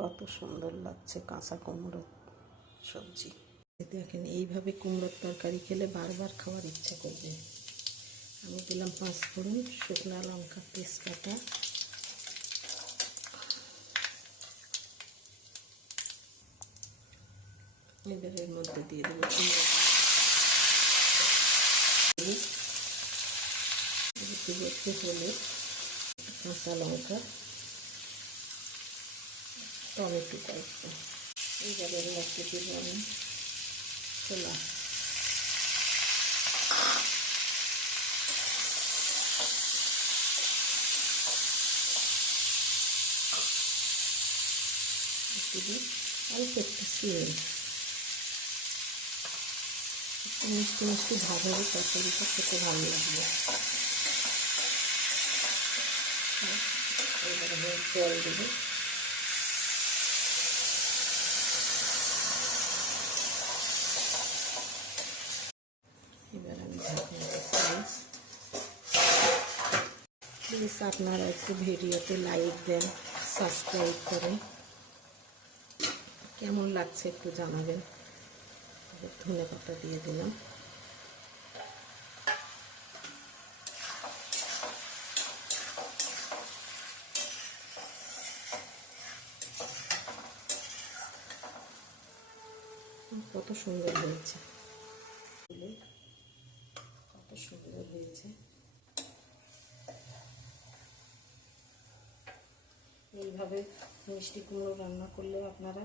কত সুন্দর লাগছে কাঁচা কুমড়োর সবজি। দেখেন এইভাবে কুমড়োর তরকারি খেলে বারবার খাওয়ার ইচ্ছা করবে। আমি দিলাম 5 ফোড়ন, শুকনো লঙ্কা, তেজপাতা, এবার এর মধ্যে দিয়ে দেবো কুমড়ো, একটু হলুদ, কাঁচা লঙ্কা, টমেটো কয়েকটা। এইবার এর মধ্যে দেবো আমি ছোলা, অল্প একটু চিনি, মিষ্টি মিষ্টি ভাব হবে, তরকারিটা খেতে ভালো লাগবে। এবার আমি জল দেবো, এবার আমি প্লিজ আপনারা একটু ভিডিওতে লাইক দেন, সাবস্ক্রাইব করেন, কেমন লাগছে একটু জানাবেন। ধনে পাতা দিয়ে দিলাম, কত সুন্দর হয়েছে, কত সুন্দর হয়েছে। এইভাবে মিষ্টি কুমড়ো রান্না করলে আপনারা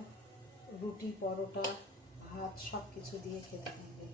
রুটি, পরোটা, ভাত সব কিছু দিয়ে খেতে পারবেন।